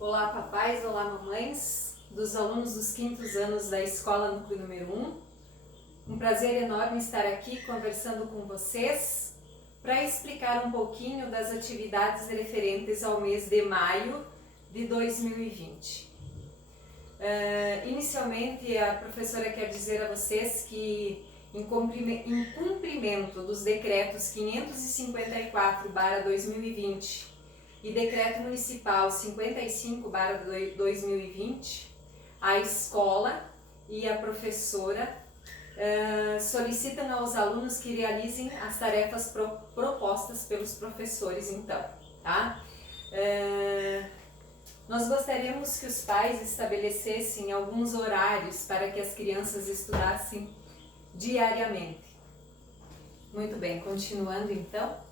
Olá papais, olá mamães, dos alunos dos quintos anos da Escola Núcleo número 1. Um prazer enorme estar aqui conversando com vocês para explicar um pouquinho das atividades referentes ao mês de maio de 2020. Inicialmente, a professora quer dizer a vocês que em cumprimento dos decretos 554/2020 e Decreto Municipal 55/2020, a escola e a professora solicitam aos alunos que realizem as tarefas propostas pelos professores, então, tá? Nós gostaríamos que os pais estabelecessem alguns horários para que as crianças estudassem diariamente. Muito bem, continuando então.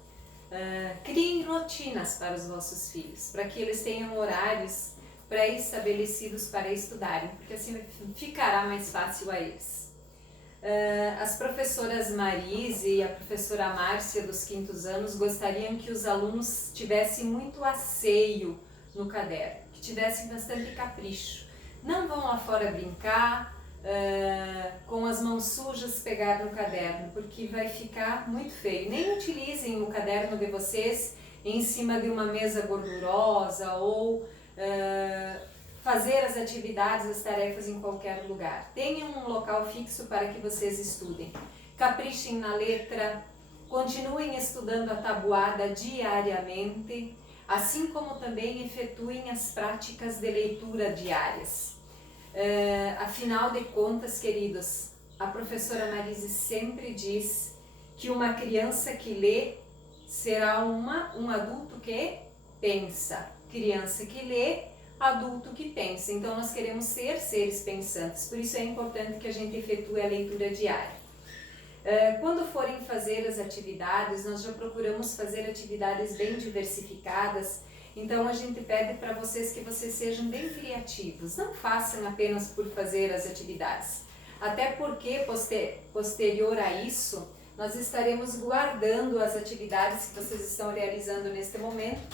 Criem rotinas para os vossos filhos, para que eles tenham horários pré-estabelecidos para estudarem, porque assim ficará mais fácil a eles. As professoras Marise e a professora Márcia dos quintos anos gostariam que os alunos tivessem muito asseio no caderno, que tivessem bastante capricho. Não vão lá fora brincar, com as mãos sujas pegar no caderno, porque vai ficar muito feio. Nem utilizem o caderno de vocês em cima de uma mesa gordurosa ou fazer as atividades, as tarefas em qualquer lugar. Tenham um local fixo para que vocês estudem. Caprichem na letra, continuem estudando a tabuada diariamente, assim como também efetuem as práticas de leitura diárias. Afinal de contas, queridos, a professora Marise sempre diz que uma criança que lê será um adulto que pensa. Criança que lê, adulto que pensa. Então nós queremos ser seres pensantes, por isso é importante que a gente efetue a leitura diária. Quando forem fazer as atividades, nós já procuramos fazer atividades bem diversificadas. Então a gente pede para vocês que vocês sejam bem criativos, não façam apenas por fazer as atividades. Até porque posterior a isso, nós estaremos guardando as atividades que vocês estão realizando neste momento,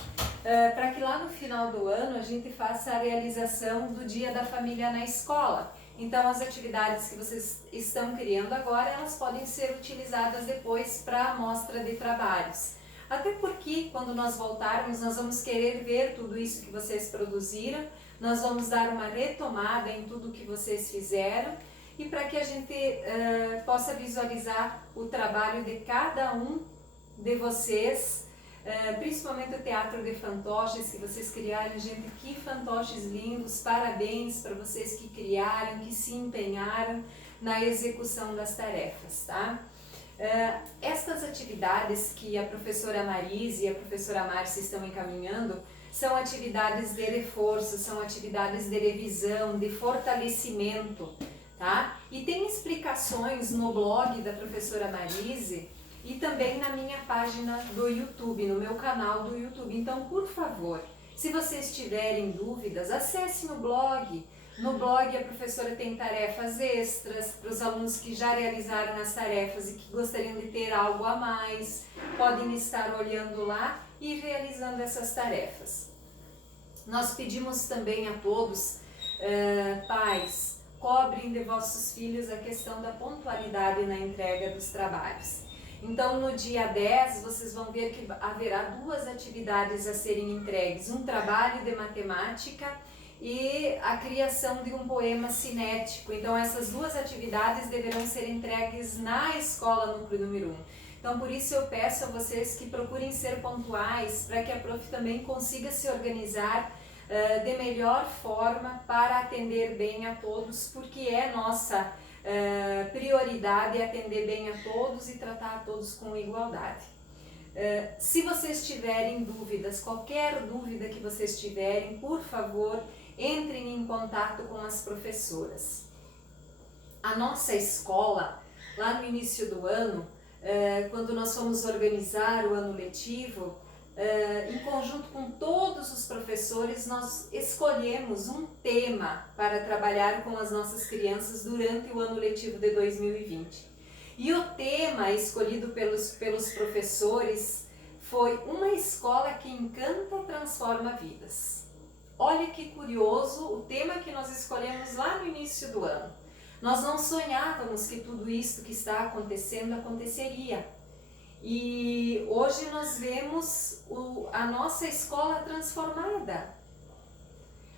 para que lá no final do ano a gente faça a realização do Dia da Família na escola. Então as atividades que vocês estão criando agora, elas podem ser utilizadas depois para a amostra de trabalhos. Até porque quando nós voltarmos, nós vamos querer ver tudo isso que vocês produziram, nós vamos dar uma retomada em tudo que vocês fizeram e para que a gente possa visualizar o trabalho de cada um de vocês, principalmente o teatro de fantoches que vocês criaram. Gente, que fantoches lindos, parabéns para vocês que criaram, que se empenharam na execução das tarefas, tá? Estas atividades que a professora Marise e a professora Márcia estão encaminhando são atividades de reforço, são atividades de revisão, de fortalecimento, tá? E tem explicações no blog da professora Marise e também na minha página do YouTube, no meu canal do YouTube. Então, por favor, se vocês tiverem dúvidas, acessem o blog. No blog a professora tem tarefas extras para os alunos que já realizaram as tarefas e que gostariam de ter algo a mais, podem estar olhando lá e realizando essas tarefas. Nós pedimos também a todos, pais, cobrem de vossos filhos a questão da pontualidade na entrega dos trabalhos. Então no dia 10 vocês vão ver que haverá duas atividades a serem entregues, um trabalho de matemática e a criação de um poema cinético. Então essas duas atividades deverão ser entregues na escola Núcleo número 1. Então por isso eu peço a vocês que procurem ser pontuais, para que a prof também consiga se organizar de melhor forma para atender bem a todos, porque é nossa prioridade atender bem a todos e tratar a todos com igualdade. Se vocês tiverem dúvidas, qualquer dúvida que vocês tiverem, por favor, entrem em contato com as professoras. A nossa escola, lá no início do ano, quando nós fomos organizar o ano letivo, em conjunto com todos os professores, nós escolhemos um tema para trabalhar com as nossas crianças durante o ano letivo de 2020. E o tema escolhido pelos professores foi Uma Escola que Encanta Transforma Vidas. olha que curioso o tema que nós escolhemos lá no início do ano. Nós não sonhávamos que tudo isso que está acontecendo aconteceria. E hoje nós vemos a nossa escola transformada.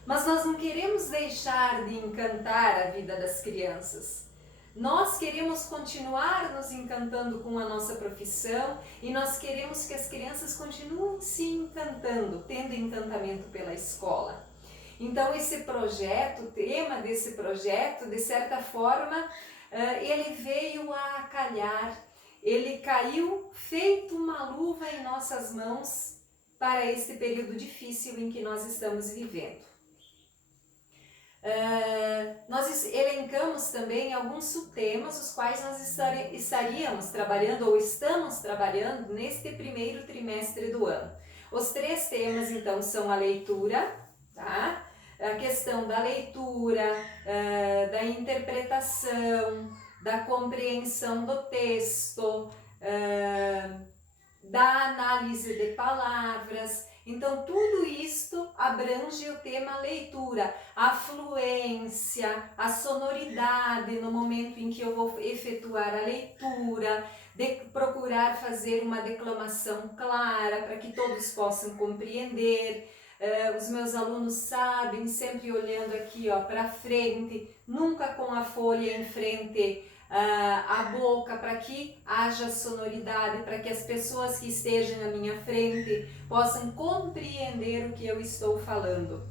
Mas nós não queremos deixar de encantar a vida das crianças. Nós queremos continuar nos encantando com a nossa profissão e nós queremos que as crianças continuem se encantando, tendo encantamento pela escola. Então esse projeto, o tema desse projeto, de certa forma, ele veio a calhar, ele caiu feito uma luva em nossas mãos para esse período difícil em que nós estamos vivendo. Nós elencamos também alguns subtemas os quais nós estaríamos trabalhando ou estamos trabalhando neste primeiro trimestre do ano. Os 3 temas então são a leitura, tá? A questão da leitura, da interpretação, da compreensão do texto, da análise de palavras. Então tudo isto abrange o tema leitura, a fluência, a sonoridade no momento em que eu vou efetuar a leitura, de procurar fazer uma declamação clara para que todos possam compreender. Os meus alunos sabem, sempre olhando aqui para frente, nunca com a folha em frente a boca, para que haja sonoridade, para que as pessoas que estejam à minha frente possam compreender o que eu estou falando.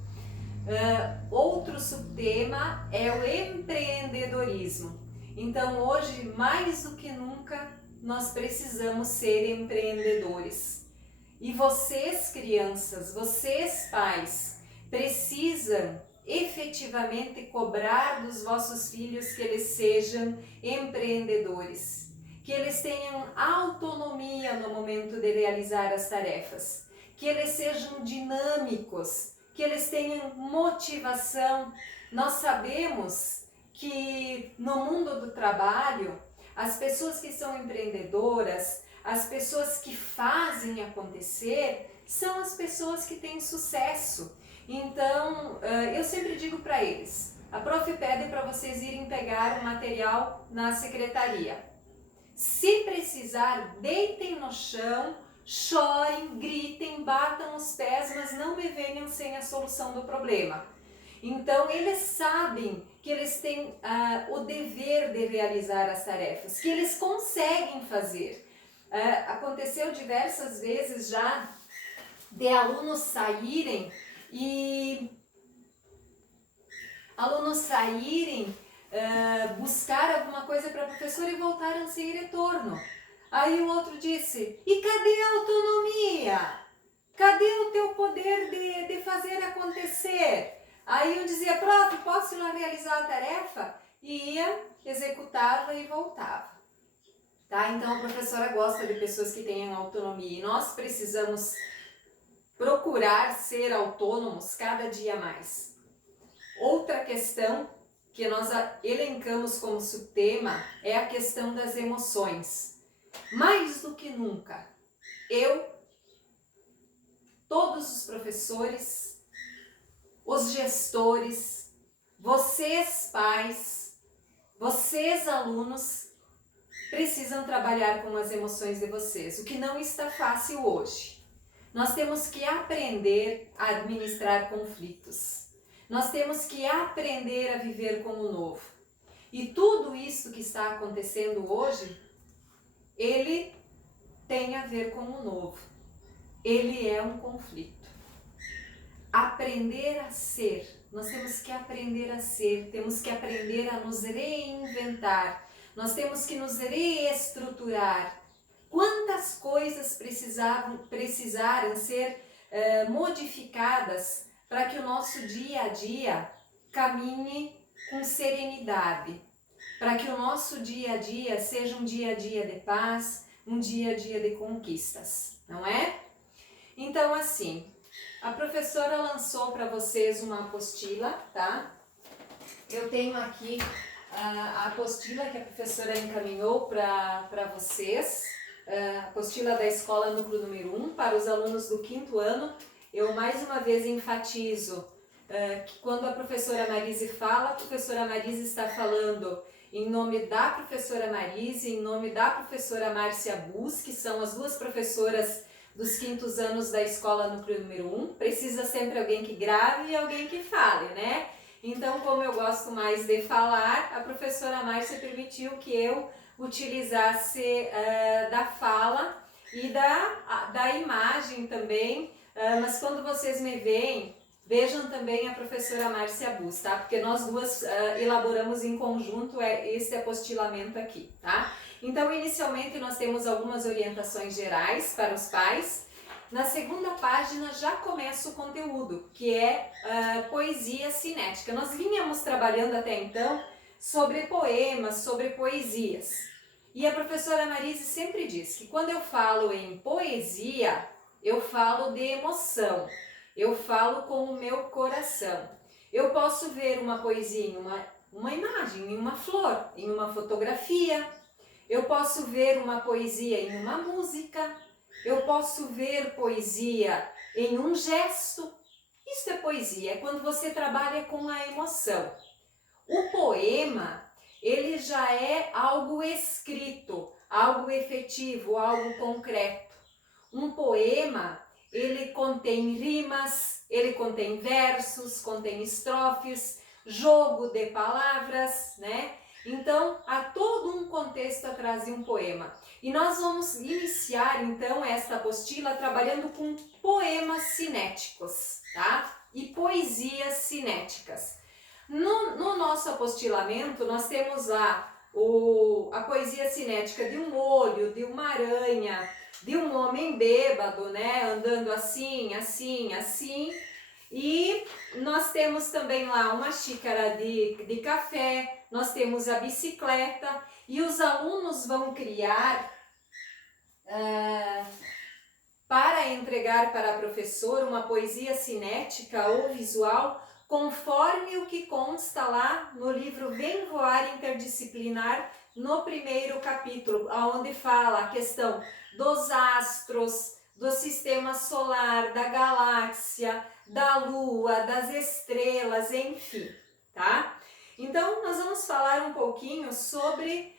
Outro subtema é o empreendedorismo. Então hoje, mais do que nunca, nós precisamos ser empreendedores. E vocês, crianças, vocês, pais, precisam efetivamente cobrar dos vossos filhos que eles sejam empreendedores, que eles tenham autonomia no momento de realizar as tarefas, que eles sejam dinâmicos, que eles tenham motivação. Nós sabemos que no mundo do trabalho, as pessoas que são empreendedoras, as pessoas que fazem acontecer, são as pessoas que têm sucesso. Então, eu sempre digo para eles, a prof pede para vocês irem pegar o material na secretaria. Se precisar, deitem no chão, chorem, gritem, batam os pés, mas não me venham sem a solução do problema. Então, eles sabem que eles têm o dever de realizar as tarefas, que eles conseguem fazer. Aconteceu diversas vezes já de alunos saírem buscar alguma coisa para a professora e voltaram sem retorno. Aí o outro disse, e cadê a autonomia? Cadê o teu poder de fazer acontecer? Aí eu dizia, prof, posso ir lá realizar a tarefa? E ia, executava e voltava. Tá? Então a professora gosta de pessoas que tenham autonomia e nós precisamos procurar ser autônomos cada dia mais. Outra questão que nós elencamos como subtema é a questão das emoções. Mais do que nunca, todos os professores, os gestores, vocês pais, vocês alunos, precisam trabalhar com as emoções de vocês, o que não está fácil hoje. Nós temos que aprender a administrar conflitos. Nós temos que aprender a viver com o novo. E tudo isso que está acontecendo hoje, ele tem a ver com o novo. Ele é um conflito. Aprender a ser. Nós temos que aprender a ser, temos que aprender a nos reinventar. Nós temos que nos reestruturar. Quantas coisas precisaram ser modificadas para que o nosso dia a dia caminhe com serenidade, para que o nosso dia a dia seja um dia a dia de paz, um dia a dia de conquistas, não é? Então, assim, a professora lançou para vocês uma apostila, tá? Eu tenho aqui a apostila que a professora encaminhou para vocês, a apostila da Escola Núcleo número 1, para os alunos do 5º ano. Eu mais uma vez enfatizo que quando a professora Marise fala, a professora Marise está falando em nome da professora Marise, em nome da professora Márcia Bus, que são as duas professoras dos quintos anos da escola núcleo número 1. Precisa sempre alguém que grave e alguém que fale, né? Então, como eu gosto mais de falar, a professora Márcia permitiu que eu utilizasse da fala e da imagem também, mas quando vocês me veem, vejam também a professora Márcia Bus, tá? Porque nós duas elaboramos em conjunto esse apostilamento aqui, tá? Então, inicialmente, nós temos algumas orientações gerais para os pais. Na segunda página já começa o conteúdo, que é poesia cinética. Nós vínhamos trabalhando até então sobre poemas, sobre poesias. E a professora Marise sempre diz que quando eu falo em poesia, eu falo de emoção. Eu falo com o meu coração. Eu posso ver uma poesia em uma imagem, em uma flor, em uma fotografia. Eu posso ver uma poesia em uma música. Eu posso ver poesia em um gesto. Isso é poesia, é quando você trabalha com a emoção. O poema, ele já é algo escrito, algo efetivo, algo concreto. Um poema, ele contém rimas, ele contém versos, contém estrofes, jogo de palavras, né? Então, há todo um contexto atrás de um poema. E nós vamos iniciar, então, esta apostila trabalhando com poemas cinéticos, tá? E poesias cinéticas. No nosso apostilamento, nós temos lá a poesia cinética de um olho, de uma aranha, de um homem bêbado, né? Andando assim, assim, assim. E nós temos também lá uma xícara de café, nós temos a bicicleta e os alunos vão criar, para entregar para a professora, uma poesia cinética ou visual, conforme o que consta lá no livro Vem Voar Interdisciplinar, no primeiro capítulo, onde fala a questão dos astros, do sistema solar, da galáxia, da lua, das estrelas, enfim, tá? Então, nós vamos falar um pouquinho sobre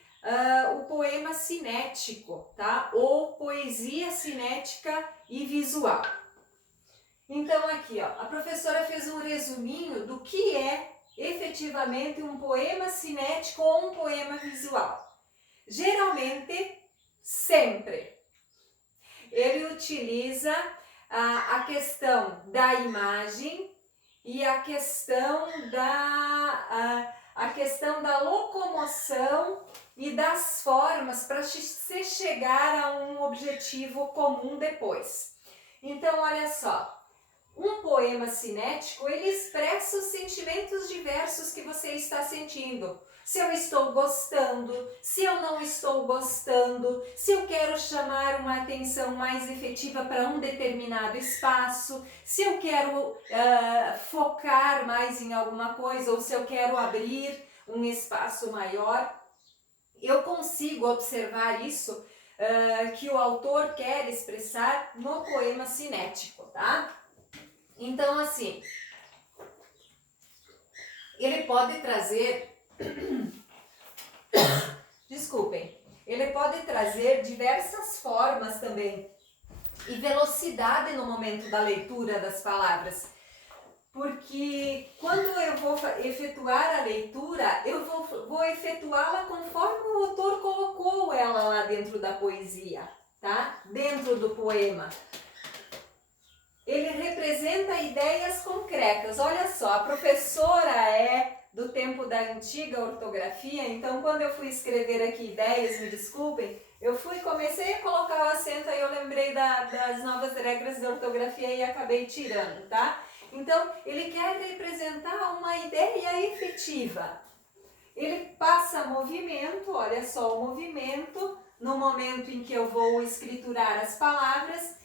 o poema cinético, tá? Ou poesia cinética e visual. Então, aqui, ó, a professora fez um resuminho do que é efetivamente um poema cinético ou um poema visual. Geralmente, sempre, ele utiliza a questão da imagem e a questão da locomoção e das formas para se chegar a um objetivo comum depois. Então, olha só, um poema cinético, ele expressa os sentimentos diversos que você está sentindo. Se eu estou gostando, se eu não estou gostando, se eu quero chamar uma atenção mais efetiva para um determinado espaço, se eu quero focar mais em alguma coisa ou se eu quero abrir um espaço maior. Eu consigo observar isso que o autor quer expressar no poema cinético, tá? Então, assim, ele pode trazer... Desculpem, ele pode trazer diversas formas também e velocidade no momento da leitura das palavras, porque quando eu vou efetuar a leitura, eu vou efetuá-la conforme o autor colocou ela lá dentro da poesia, tá? Dentro do poema. Ele representa ideias concretas. Olha só, a professora é do tempo da antiga ortografia, então quando eu fui escrever aqui ideias, me desculpem, comecei a colocar o acento aí, eu lembrei das novas regras de ortografia e acabei tirando, tá? Então, ele quer representar uma ideia efetiva. Ele passa movimento, olha só o movimento, no momento em que eu vou escriturar as palavras.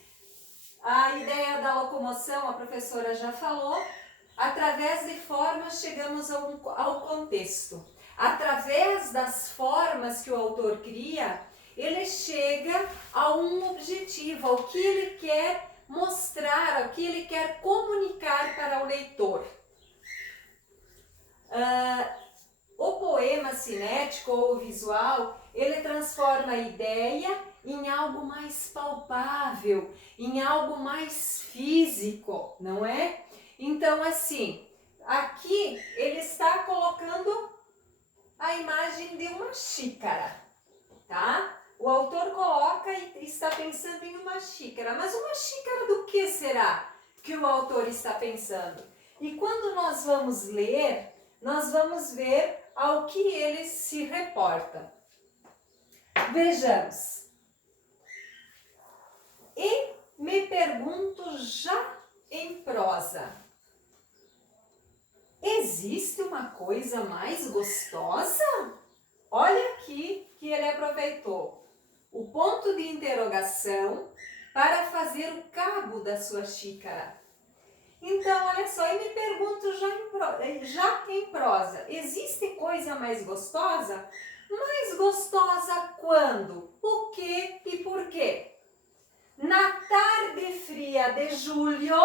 A ideia da locomoção, a professora já falou. Através de formas chegamos ao contexto. Através das formas que o autor cria, ele chega a um objetivo, ao que ele quer mostrar, ao que ele quer comunicar para o leitor. O poema cinético ou visual, ele transforma a ideia em algo mais palpável, em algo mais físico, não é? Então, assim, aqui ele está colocando a imagem de uma xícara, tá? O autor coloca e está pensando em uma xícara, mas uma xícara do que será que o autor está pensando? E quando nós vamos ler, nós vamos ver ao que ele se reporta. Vejamos. E me pergunto já em prosa, existe uma coisa mais gostosa? Olha aqui que ele aproveitou o ponto de interrogação para fazer o cabo da sua xícara. Então, olha só, e me pergunto já em prosa, existe coisa mais gostosa? Mais gostosa quando? O que e por quê? Na tarde fria de julho,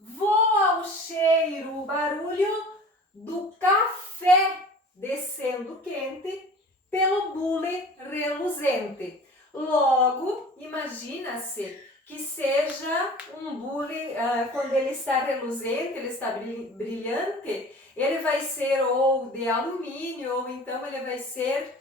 voa o cheiro, o barulho do café descendo quente pelo bule reluzente. Logo, imagina-se que seja um bule, quando ele está reluzente, ele está brilhante, ele vai ser ou de alumínio, ou então ele vai ser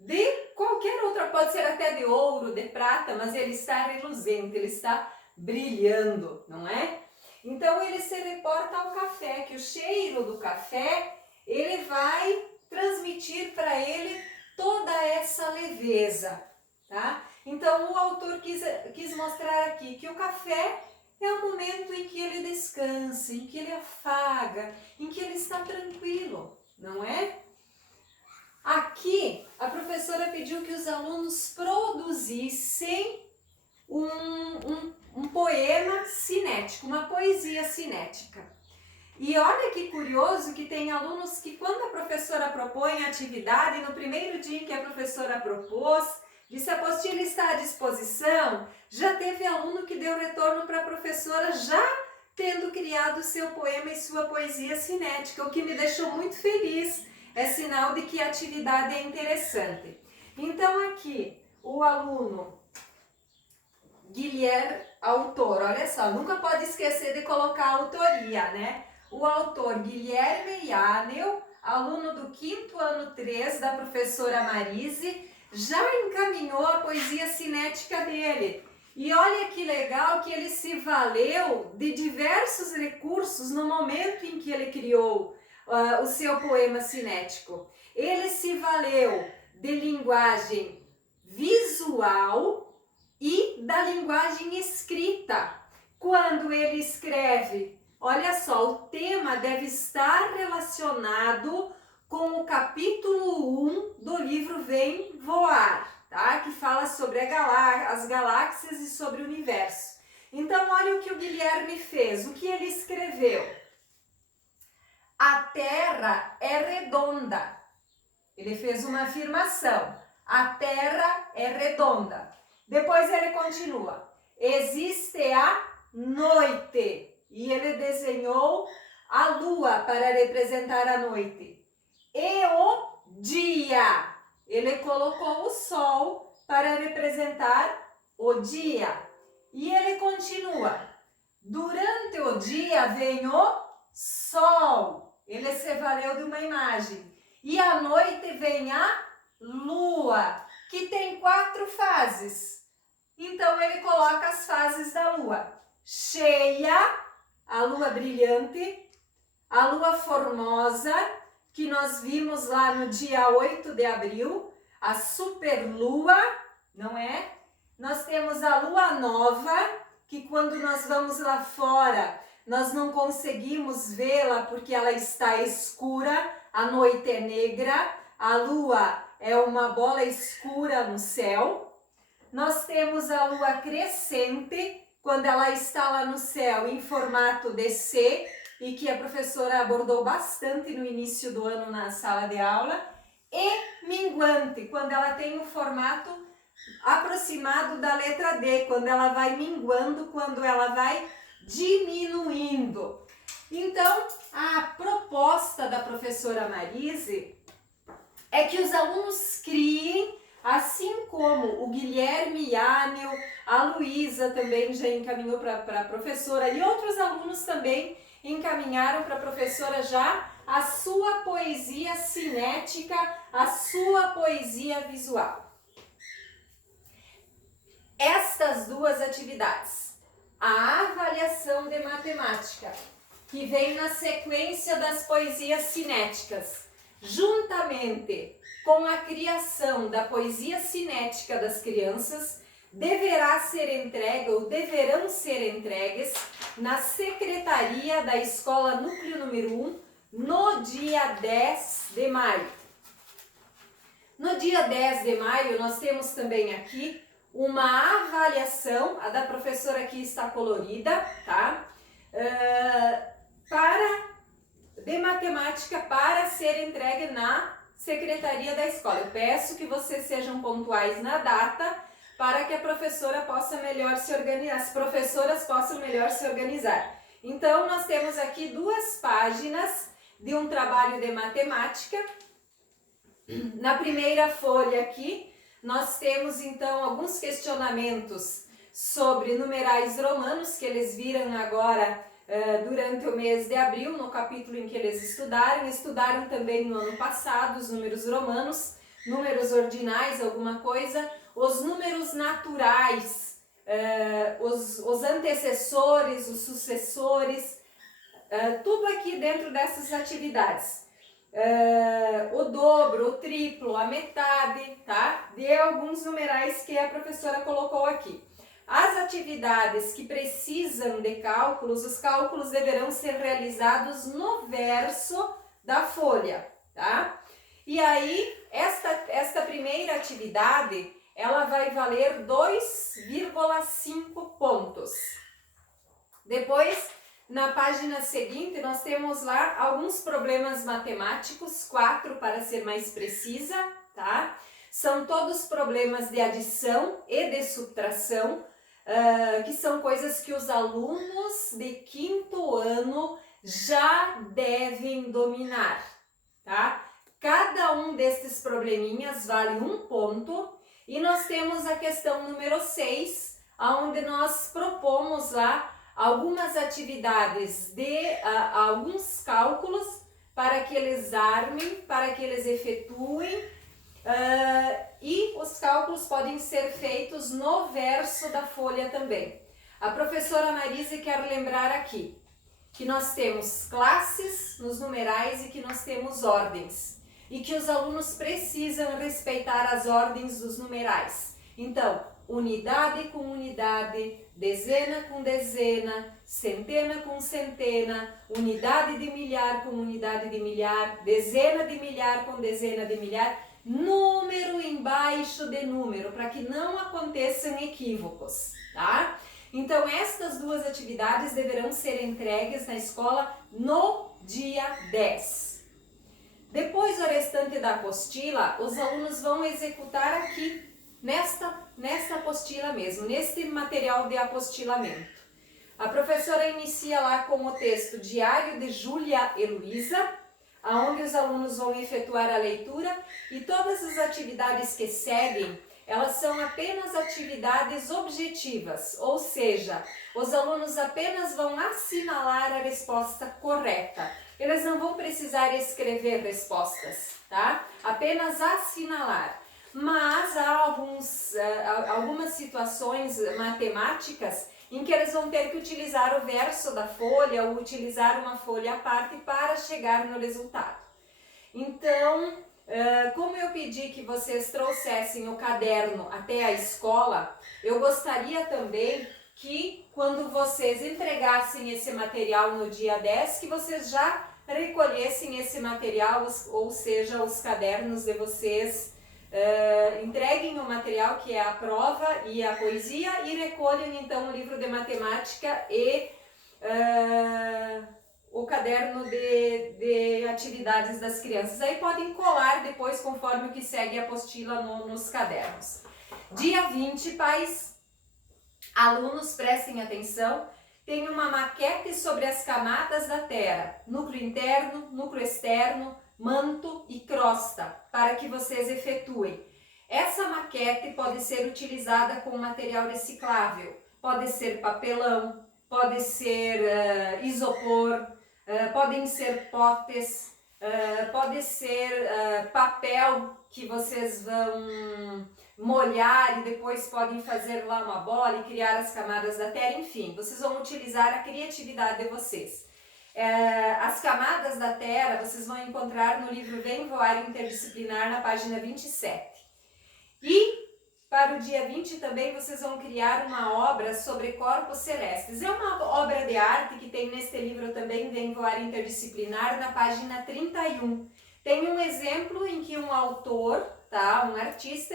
de qualquer outra, pode ser até de ouro, de prata, mas ele está reluzente, ele está brilhando, não é? Então ele se reporta ao café, que o cheiro do café, ele vai transmitir para ele toda essa leveza, tá? Então o autor quis mostrar aqui que o café é o momento em que ele descansa, em que ele afaga, em que ele está tranquilo, não é? Aqui a professora pediu que os alunos produzissem um poema cinético, uma poesia cinética. E olha que curioso que tem alunos que quando a professora propõe a atividade, no primeiro dia em que a professora propôs, disse: a apostila está à disposição, já teve aluno que deu retorno para a professora já tendo criado seu poema e sua poesia cinética, o que me deixou muito feliz, é sinal de que a atividade é interessante. Então aqui o aluno Guilherme, autor, olha só, nunca pode esquecer de colocar a autoria, né? O autor Guilherme Yanel, aluno do 5º ano 3 da professora Marise, já encaminhou a poesia cinética dele. E olha que legal que ele se valeu de diversos recursos no momento em que ele criou o seu poema cinético. Ele se valeu de linguagem visual e da linguagem escrita. Quando ele escreve, olha só, o tema deve estar relacionado com o capítulo 1 do livro Vem Voar, tá? Que fala sobre as galáxias e sobre o universo. Então, olha o que o Guilherme fez, o que ele escreveu. A Terra é redonda. Ele fez uma afirmação. A Terra é redonda. Depois ele continua. Existe a noite. E ele desenhou a lua para representar a noite. E o dia. Ele colocou o sol para representar o dia. E ele continua. Durante o dia vem o sol. Ele se valeu de uma imagem. E à noite vem a lua, que tem 4 fases. Então ele coloca as fases da lua. Cheia, a lua brilhante, a lua formosa, que nós vimos lá no dia 8 de abril, a superlua, não é? Nós temos a lua nova, que quando nós vamos lá fora, nós não conseguimos vê-la porque ela está escura, a noite é negra, a lua é uma bola escura no céu. Nós temos a lua crescente, quando ela está lá no céu em formato de C, e que a professora abordou bastante no início do ano na sala de aula, e minguante, quando ela tem o formato aproximado da letra D, quando ela vai minguando, quando ela vai diminuindo. Então, a proposta da professora Marise é que os alunos criem, assim como o Guilherme Yanel, a Luísa também já encaminhou para a professora e outros alunos também encaminharam para a professora já a sua poesia cinética, a sua poesia visual. Estas duas atividades, a avaliação de matemática, que vem na sequência das poesias cinéticas, juntamente com a criação da poesia cinética das crianças, deverá ser entregue ou deverão ser entregues na secretaria da Escola Núcleo número 1 no dia 10 de maio. No dia 10 de maio nós temos também aqui uma avaliação, a da professora aqui está colorida, tá? De matemática para ser entregue na secretaria da escola. Eu peço que vocês sejam pontuais na data para que a professora possa melhor se organizar, as professoras possam melhor se organizar. Então, nós temos aqui 2 páginas de um trabalho de matemática. Na primeira folha aqui, nós temos então alguns questionamentos sobre numerais romanos que eles viram agora durante o mês de abril, no capítulo em que eles estudaram também no ano passado os números romanos, números ordinais, alguma coisa, os números naturais, os antecessores, os sucessores, tudo aqui dentro dessas atividades. O dobro, o triplo, a metade, tá? De alguns numerais que a professora colocou aqui. As atividades que precisam de cálculos, os cálculos deverão ser realizados no verso da folha, tá? E aí, esta primeira atividade, ela vai valer 2,5 pontos. Depois, na página seguinte, nós temos lá alguns problemas matemáticos, 4 para ser mais precisa, tá? São todos problemas de adição e de subtração, que são coisas que os alunos de 5º ano já devem dominar, tá? Cada um destes probleminhas vale 1 ponto e nós temos a questão número 6, onde nós propomos lá algumas atividades de alguns cálculos para que eles armem, para que eles efetuem, e os cálculos podem ser feitos no verso da folha também. A professora Marise quer lembrar aqui que nós temos classes nos numerais e que nós temos ordens, e que os alunos precisam respeitar as ordens dos numerais. Então, unidade com unidade, dezena com dezena, centena com centena, unidade de milhar com unidade de milhar, dezena de milhar com dezena de milhar, número embaixo de número, para que não aconteçam equívocos, tá? Então, estas 2 atividades deverão ser entregues na escola no dia 10. Depois do restante da apostila, os alunos vão executar aqui, nesta apostila mesmo, neste material de apostilamento. A professora inicia lá com o texto Diário de Júlia e Luísa, onde os alunos vão efetuar a leitura, e todas as atividades que seguem, elas são apenas atividades objetivas, ou seja, os alunos apenas vão assinalar a resposta correta. Eles não vão precisar escrever respostas, tá? Apenas assinalar. Mas há algumas situações matemáticas em que eles vão ter que utilizar o verso da folha ou utilizar uma folha à parte para chegar no resultado. Então, como eu pedi que vocês trouxessem o caderno até a escola, eu gostaria também que quando vocês entregassem esse material no dia 10, que vocês já recolhessem esse material, ou seja, os cadernos de vocês, entreguem o material que é a prova e a poesia e recolham então o livro de matemática e o caderno de atividades das crianças. Aí podem colar depois conforme o que segue a apostila nos cadernos. Dia 20, pais, alunos, prestem atenção tem uma maquete sobre as camadas da Terra, núcleo interno, núcleo externo, manto e crosta, para que vocês efetuem. Essa maquete pode ser utilizada com material reciclável, pode ser papelão, pode ser isopor, podem ser potes, pode ser papel que vocês vão molhar e depois podem fazer lá uma bola e criar as camadas da Terra, enfim, vocês vão utilizar a criatividade de vocês. As camadas da Terra vocês vão encontrar no livro Vem Voar Interdisciplinar, na página 27. E para o dia 20 também vocês vão criar uma obra sobre corpos celestes. É uma obra de arte que tem neste livro também, Vem Voar Interdisciplinar, na página 31. Tem um exemplo em que um autor, um artista,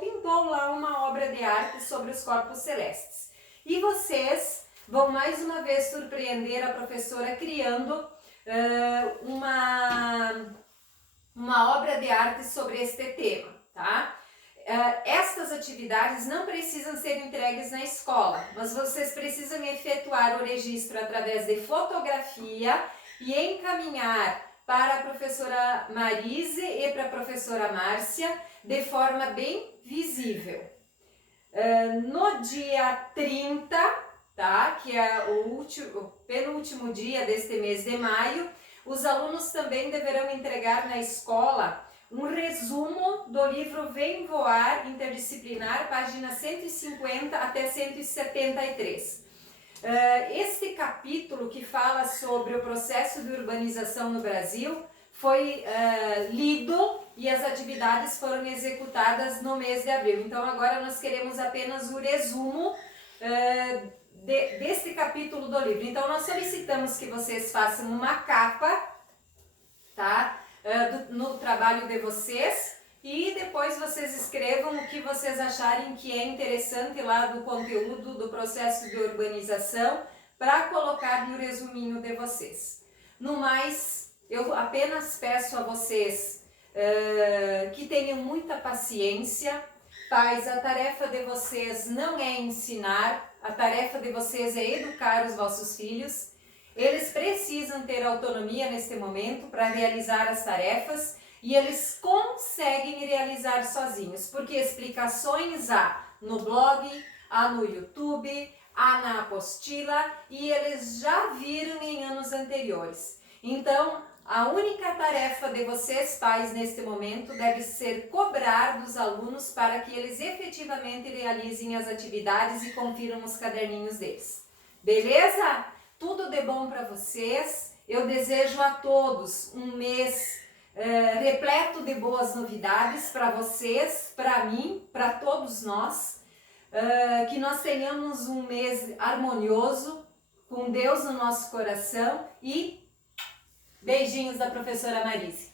pintou lá uma obra de arte sobre os corpos celestes. E vocês vão mais uma vez surpreender a professora criando uma obra de arte sobre este tema, tá? Estas atividades não precisam ser entregues na escola, mas vocês precisam efetuar o registro através de fotografia e encaminhar para a professora Marise e para a professora Márcia de forma bem visível. No dia 30, que é o penúltimo dia deste mês de maio, os alunos também deverão entregar na escola um resumo do livro Vem Voar Interdisciplinar, página 150 até 173. Este capítulo que fala sobre o processo de urbanização no Brasil foi lido e as atividades foram executadas no mês de abril. Então agora nós queremos apenas o resumo deste capítulo do livro. Então nós solicitamos que vocês façam uma capa, no trabalho de vocês, e depois vocês escrevam o que vocês acharem que é interessante lá do conteúdo do processo de urbanização para colocar no resuminho de vocês. No mais, eu apenas peço a vocês que tenham muita paciência. Pais, a tarefa de vocês não é ensinar, a tarefa de vocês é educar os vossos filhos. Eles precisam ter autonomia neste momento para realizar as tarefas e eles conseguem realizar sozinhos, porque explicações há no blog, há no YouTube, há na apostila e eles já viram em anos anteriores. Então, a única tarefa de vocês, pais, neste momento, deve ser cobrar dos alunos para que eles efetivamente realizem as atividades e confiram os caderninhos deles. Beleza? Tudo de bom para vocês. Eu desejo a todos um mês repleto de boas novidades para vocês, para mim, para todos nós. Que nós tenhamos um mês harmonioso, com Deus no nosso coração, e beijinhos da professora Marise.